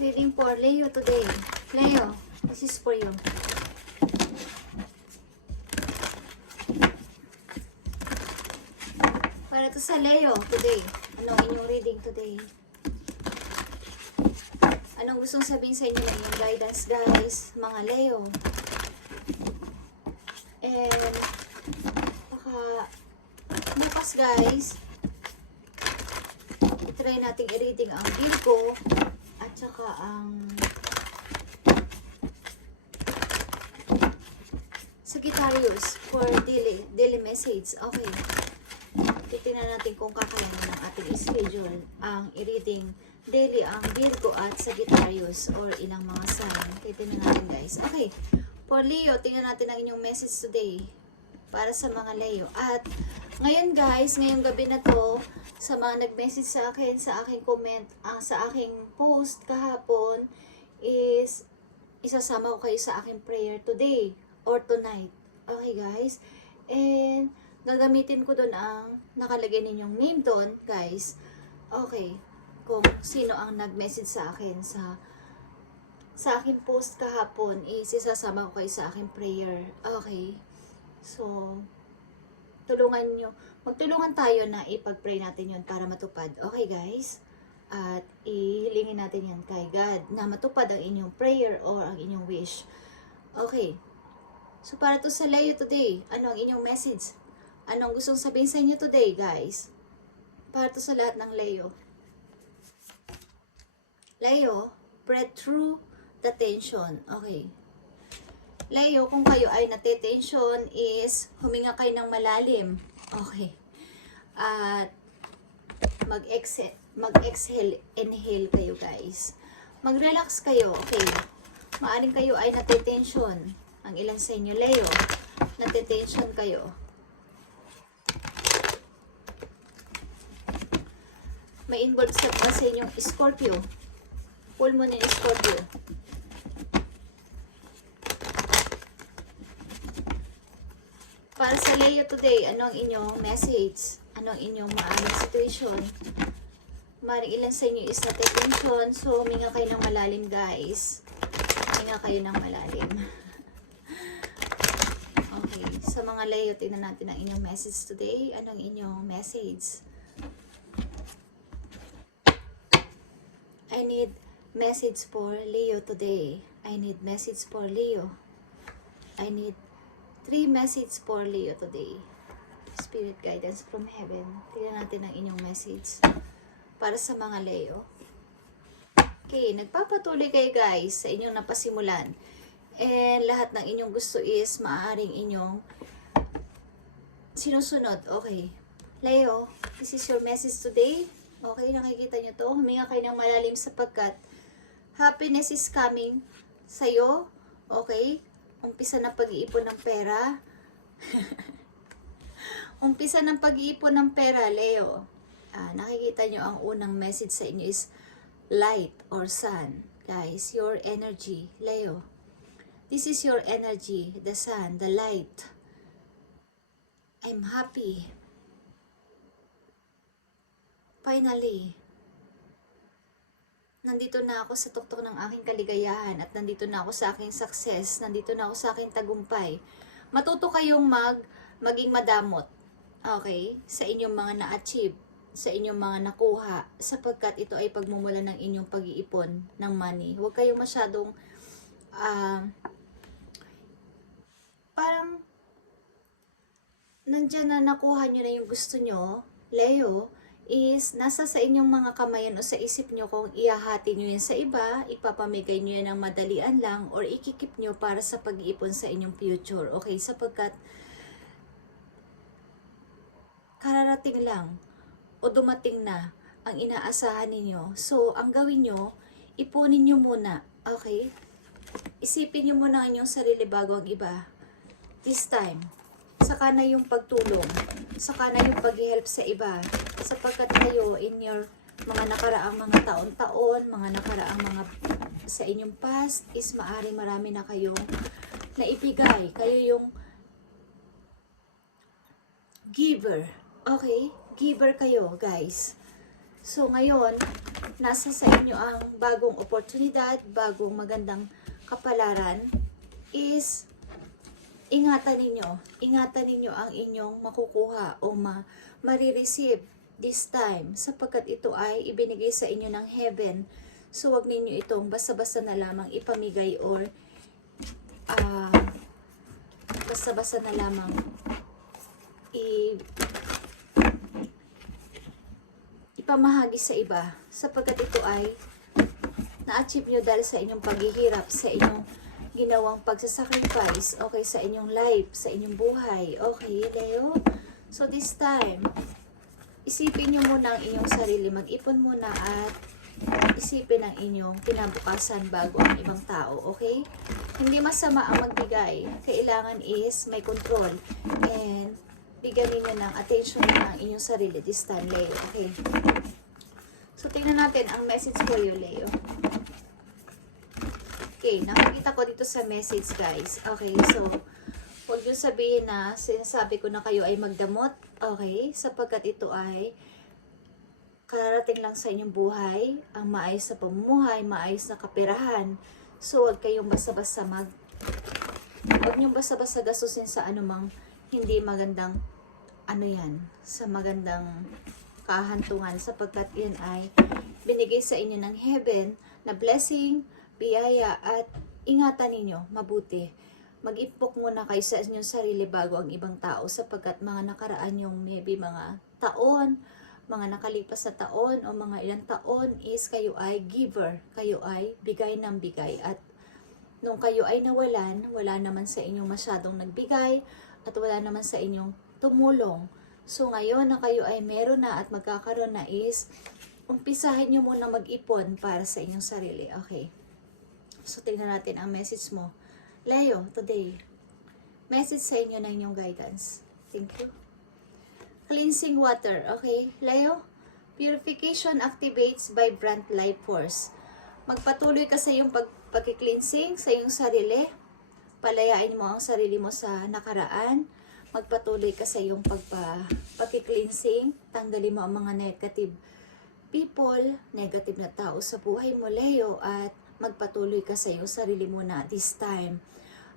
Reading for Leo today. Leo, this is for you. Para to sa Leo today. Ano inyong reading today? Anong gustong sabihin sa inyo ng inyong guidance, guys? Mga Leo. And, bukas, guys, try natin i-reading ang Virgo at saka ang Sagittarius for daily message. Okay. Titingnan natin kung kakayanin ng ating schedule ang i-reading daily ang Virgo at Sagittarius or ilang mga sign. Titingnan natin, guys. Okay. For Leo, tingnan natin ang inyong message today para sa mga Leo. At ngayon, guys, ngayong gabi na to, sa mga nag-message sa akin, sa aking comment, sa aking post kahapon, is isasama ko kayo sa aking prayer today or tonight. Okay, guys? And gagamitin ko doon ang nakalagay ninyong name doon, guys. Okay. Kung sino ang nag-message sa akin sa aking post kahapon, is isasama ko kayo sa aking prayer. Okay. So, magtulungan tayo na ipag-pray natin yun para matupad. Okay, guys? At ihilingin natin yan kay God na matupad ang inyong prayer or ang inyong wish. Okay. So, para to sa Leo today, ano ang inyong message? Anong gustong sabihin sa inyo today, guys? Para to sa lahat ng Leo. Leo, breathe through the tension. Okay. Leo, kung kayo ay natetension, is huminga kayo ng malalim. Okay. At mag-exhale, inhale kayo, guys. Mag-relax kayo. Okay. Maaring kayo ay natetension. Ang ilan sa inyo, Leo, natetension kayo. May involved sa inyong Scorpio. Full moon in Scorpio. Para sa Leo today, ano ang inyong message? Ano ang inyong maaaring situation? Maaaring ilan sa inyo is natetension. So, huminga kayo ng malalim, guys. Huminga kayo ng malalim. Okay. Sa mga Leo, tingnan natin ang inyong message today. Ano ang inyong message? I need message for Leo today. I need message for Leo. I need 3 message for Leo today. Spirit guidance from heaven. Tingnan natin ang inyong message para sa mga Leo. Okay, nagpapatuloy kayo, guys, sa inyong napasimulan. And lahat ng inyong gusto is maaaring inyong sinusunod. Okay. Leo, this is your message today. Okay, nakikita nyo to. Huminga kayo ng malalim sapagkat happiness is coming sa'yo. Okay? Umpisa ng pag-iipon ng pera. Umpisa ng pag-iipon ng pera, Leo. Nakikita nyo ang unang message sa inyo is light or sun. Guys, your energy, Leo. This is your energy, the sun, the light. I'm happy. Finally, nandito na ako sa tuktok ng aking kaligayahan at nandito na ako sa aking success, nandito na ako sa aking tagumpay. Matuto kayong maging madamot, okay, sa inyong mga na-achieve, sa inyong mga nakuha, sapagkat ito ay pagmumula ng inyong pag-iipon ng money. Huwag kayong masyadong, parang, nandyan na nakuha nyo na yung gusto nyo, Leo, is nasa sa inyong mga kamayan o sa isip nyo kung ihahati nyo yan sa iba, ipapamigay nyo yan ng madalian lang, or ikikip nyo para sa pag-iipon sa inyong future. Okay, sapagkat kararating lang o dumating na ang inaasahan ninyo. So, ang gawin nyo, ipunin nyo muna. Okay? Isipin nyo muna ang inyong sarili bago ang iba. This time, saka na yung pagtulong, saka na yung pag-help sa iba, sapagkat kayo in your mga nakaraang mga taon-taon, mga nakaraang mga sa inyong past is marami na kayong naibigay. Kayo yung giver. Okay? Giver kayo, guys. So, ngayon, nasa sa inyo ang bagong oportunidad, bagong magandang kapalaran, is ingatan ninyo ang inyong makukuha o marireceive this time, sapagkat ito ay ibinigay sa inyo ng heaven. So wag ninyo itong basta-basta na lamang ipamigay or basta-basta na lamang ipamahagi sa iba, sapagkat ito ay na-achieve nyo dahil sa inyong paghihirap, sa inyong ginawang pagsasacrifice, okay, sa inyong life, sa inyong buhay. Okay, Leo? So this time, isipin nyo muna ang inyong sarili, mag-ipon muna at isipin ang inyong kinabukasan bago ang ibang tao, okay? Hindi masama ang magbigay, kailangan is may control, and bigyan niyo ng attention ng inyong sarili this time, Leo, okay? So tingnan natin ang message for you, Leo. Okay, nakikita ko dito sa message, guys. Okay, so huwag niyo sabihin na sinasabi ko na kayo ay magdamot, okay? Sapagkat ito ay kararating lang sa inyong buhay, ang maayos na pamumuhay, maayos na kapirahan. So huwag kayong basta-basta huwag niyong basta-basta gastusin sa anumang hindi magandang sa magandang kahantungan, sapagkat yun ay binigay sa inyo ng heaven na blessing, biyaya, at ingatan ninyo mabuti. Mag-ipok muna kayo sa inyong sarili bago ang ibang tao, sapagkat mga nakaraan yung maybe mga taon, mga nakalipas na taon o mga ilang taon is kayo ay giver, kayo ay bigay ng bigay, at nung kayo ay nawalan, wala naman sa inyong masyadong nagbigay at wala naman sa inyong tumulong. So ngayon na kayo ay meron na at magkakaroon na is umpisahin nyo muna mag-ipon para sa inyong sarili. Okay. So tingnan natin ang message mo, Leo, today. Message sa inyo ng inyong guidance. Thank you. Cleansing water. Okay, Leo. Purification activates vibrant life force. Magpatuloy ka sa iyong pag-cleansing sa iyong sarili. Palayain mo ang sarili mo sa nakaraan. Magpatuloy ka sa iyong pag-cleansing. Tanggalin mo ang mga negative people, negative na tao sa buhay mo, Leo, at magpatuloy ka sa iyong sarili mo na this time.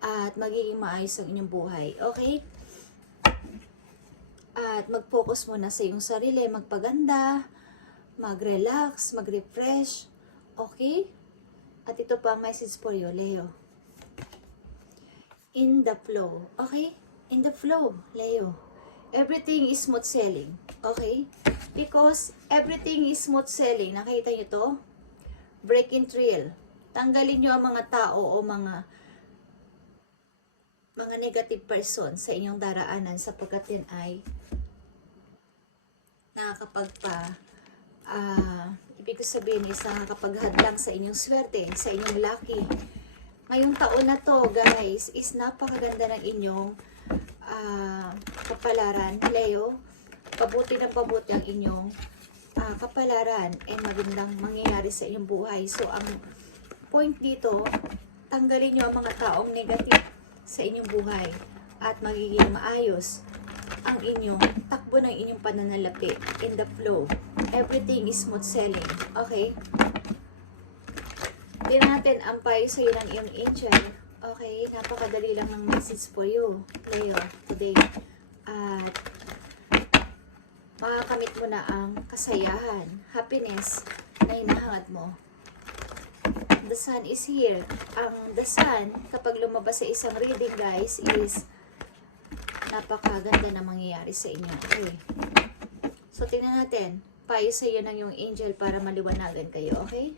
At magiging maayos ang inyong buhay. Okay? At mag-focus muna sa iyong sarili, magpaganda, mag-relax, mag-refresh. Okay? At ito pa ang message for you, Leo. In the flow. Okay? In the flow, Leo. Everything is smooth sailing. Okay? Because everything is smooth sailing. Nakita nyo to? Breaking trail. Tanggalin nyo ang mga tao o mga negative person sa inyong daraanan, sapagkat yan ay ibig sabihin is nakakapaghadlang sa inyong swerte, sa inyong lucky. Ngayong taon na to, guys, is napakaganda ng inyong kapalaran, Leo. Pabuti na pabuti ang inyong kapalaran and magandang mangyayari sa inyong buhay. So ang point dito, tanggalin nyo ang mga taong negative sa inyong buhay at magiging maayos ang inyong takbo ng inyong pananalapi. In the flow, everything is smooth sailing. Okay? Tingnan natin ang payo sa iyo ng iyong angel. Okay? Napakadali lang ng message for you, Leo, today. At makakamit mo na ang kasayahan, happiness na hinahangad mo. The sun is here. Ang the sun, kapag lumabas sa isang reading, guys, is napakaganda na mangyayari sa inyo. Okay. So, tingnan natin. Payo sa iyo ng yung angel para maliwanagan kayo. Okay?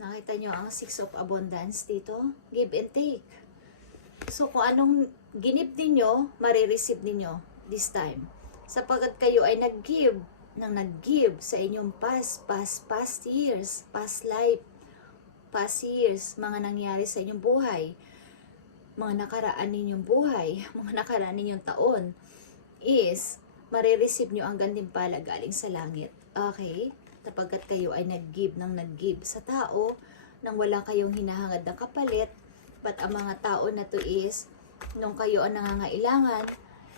Nakita nyo ang 6 of abundance dito. Give and take. So, kung anong ginip ninyo, marireceive ninyo this time. Sapagkat kayo ay nag-give sa inyong past years, past life, past years, mga nangyari sa inyong buhay, mga nakaraan ninyong buhay, mga nakaraan ninyong taon, is marireceive nyo ang gantimpala galing sa langit. Okay? Sapagkat kayo ay nag-give sa tao nang wala kayong hinahangad na kapalit, but ang mga tao na to is, nung kayo ang nangangailangan,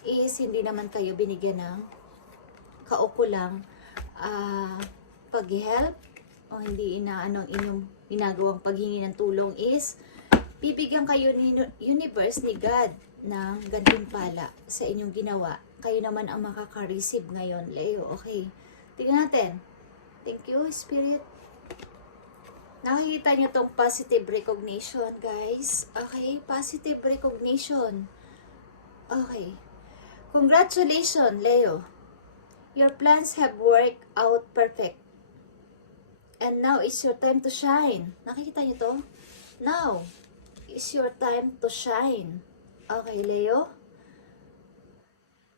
is hindi naman kayo binigyan ng kaukulang pag-help o hindi inaano inyong ginagawang paghingi ng tulong is bibigyan kayo ni universe, ni God, ng gantimpala sa inyong ginawa. Kayo naman ang makaka-receive ngayon, Leo. Okay. Tingnan natin. Thank you, Spirit. Nakikita nyo tong positive recognition, guys. Okay? Positive recognition. Okay. Congratulations, Leo. Your plans have worked out perfect. And now is your time to shine. Nakikita nyo to? Now is your time to shine. Okay, Leo?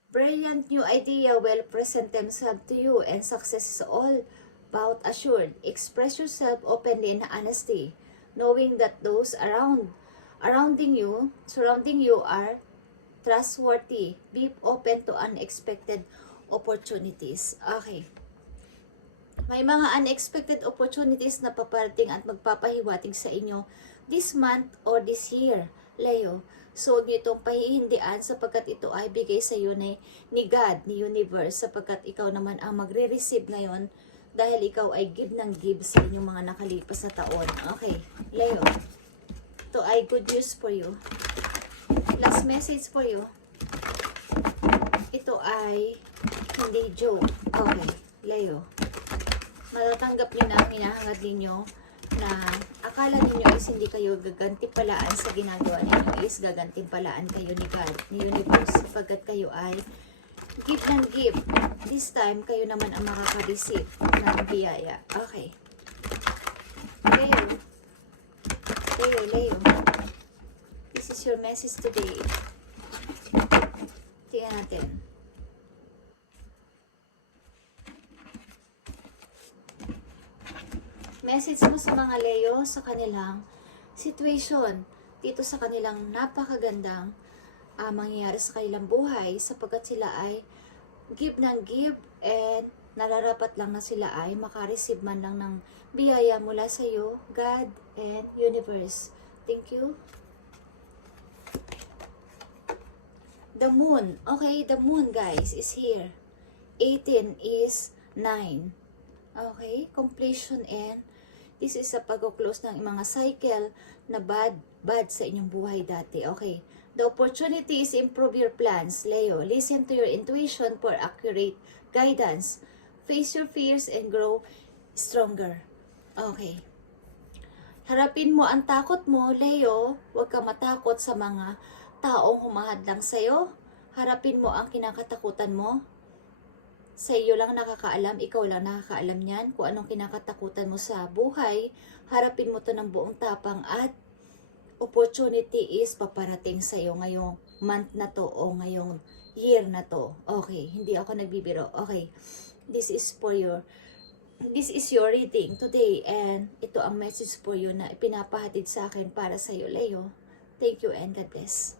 Brilliant new idea will present themselves to you and success is all about assured. Express yourself openly in honesty, knowing that those surrounding you are trustworthy. Be open to unexpected opportunities. Okay. May mga unexpected opportunities na paparating at magpapahiwatig sa inyo this month or this year, Leo. So, nyo itong pahihindian sapagkat ito ay bigay sa iyo ni God, ni Universe, sapagkat ikaw naman ang magre-receive ngayon dahil ikaw ay give ng give sa inyong mga nakalipas na taon. Okay, Leo. Ito ay good news for you. Last message for you. Ito ay hindi joke. Okay, Leo. Matatanggap nyo na ang hinahangad ninyo na akala ninyo is hindi kayo gagantimpalaan sa ginagawa ninyo is gagantimpalaan kayo ni God, ni Universe, sapagkat kayo ay give ng give. This time, kayo naman ang makaka-receive ng biyaya. Okay. Leo. Leo, Leo. This is your message today. Tingnan natin. Message mo sa mga Leo sa kanilang situation dito sa kanilang napakagandang mangyayari sa kanilang buhay sapagkat sila ay give ng give and nararapat lang na sila ay makareceive man lang ng biyaya mula sa iyo, God and Universe. Thank you. The moon. Okay, the moon guys is here. 18 is 9. Okay, completion and this is a pag-close ng mga cycle na bad sa inyong buhay dati. Okay. The opportunity is improve your plans, Leo. Listen to your intuition for accurate guidance. Face your fears and grow stronger. Okay. Harapin mo ang takot mo, Leo. Huwag ka matakot sa mga taong humahadlang sa'yo. Harapin mo ang kinakatakutan mo. Sa iyo lang nakakaalam, ikaw lang nakakaalam niyan kung anong kinakatakutan mo sa buhay. Harapin mo to ng buong tapang at opportunity is paparating sa iyo ngayong month na to o ngayong year na to. Okay, hindi ako nagbibiro. Okay, this is your reading today and ito ang message for you na ipinapahatid sa akin para sa iyo, Leo. Thank you and God bless.